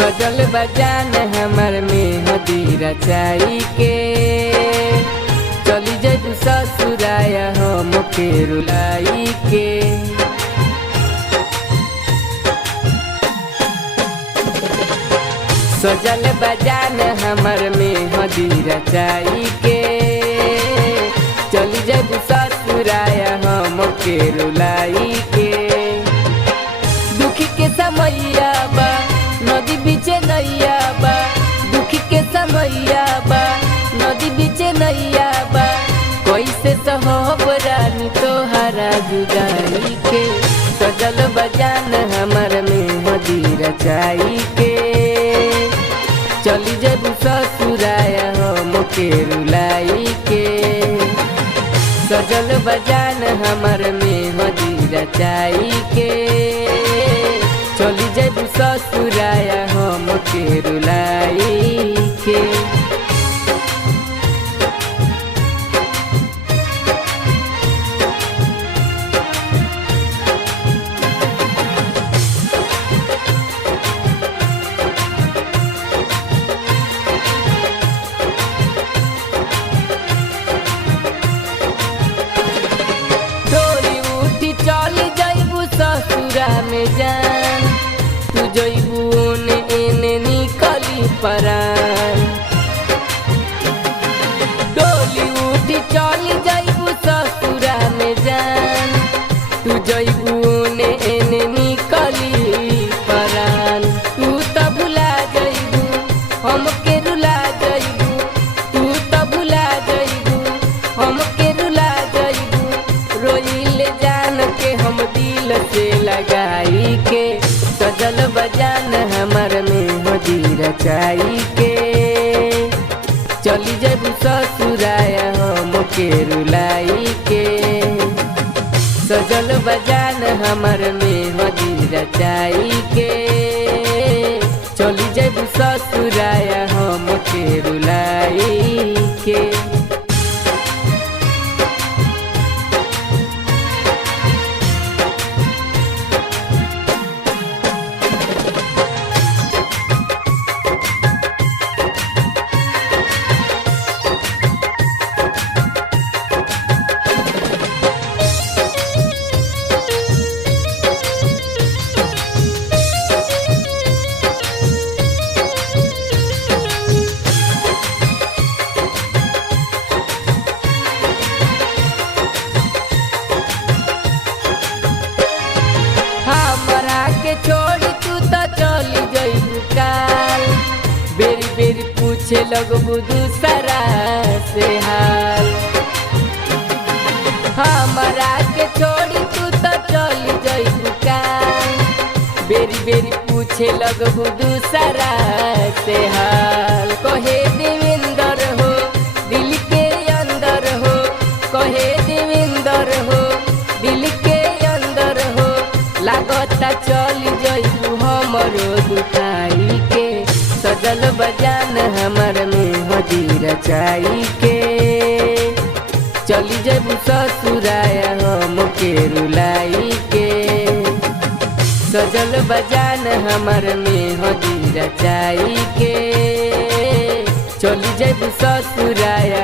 सजल बजान हमर मेहदी रचाई के चली जैबू ससुराया हम के रुलाई के। सजल बजान हमर मेहदी रचाई के चली जैबू ससुराया हम के रुलाई के। दुखी के समैया बा नदी बीचे नैया बा, दुखी के समैया बा नदी बीचे नैया बा, कैसे सहब रानी तोहरा जुदाई के। सजल बजान हमर मेहदी रचाई के चली जैबू ससुराया हम के रुलाई के। सजल बजान हमर मेहदी रचाई के चली जैबू ससुराया हम के रुलाई के। डोली उठी चली जैबू ससुरा में जान, तू जैबू ओने एने निकली परान। डोली उठी चली जैबू ससुरा में जान, तू जैबू ओने एने निकली परान। तू तो भुला जैबू हम के रुला जैबू, तू तो भुला जैबू हम के रुला जैबू। रोइले जान के हम दिल से लगाई के सजल बजान हमर मेहदी रचाई के चली जैबू ससुराया हम के रुलाई के। सजल बजान हमर मेहदी रचाई के चली जैबू ससुराया हम के रुलाई के। हमरा के छोड़ तू तो चली जैबू काल, बेरी बेरी पूछे लगबू दूसरा से हाल। हमरा के छोड़ तू तो चली जैबू काल, बेरी बेरी पूछे लगबू दूसरा से हाल। कहे देवेंद्र हो दिल के अंदर हो, कहे देवेंद्र हो दिल के अंदर हो, लागता चली जैबू हमरो दुखाई के। सजल बजान हमर मेहदी रचाई के चली जैबू ससुराया हम के रुलाई के। सजल बजान हमर मेहदी रचाई के चली जैबू ससुराया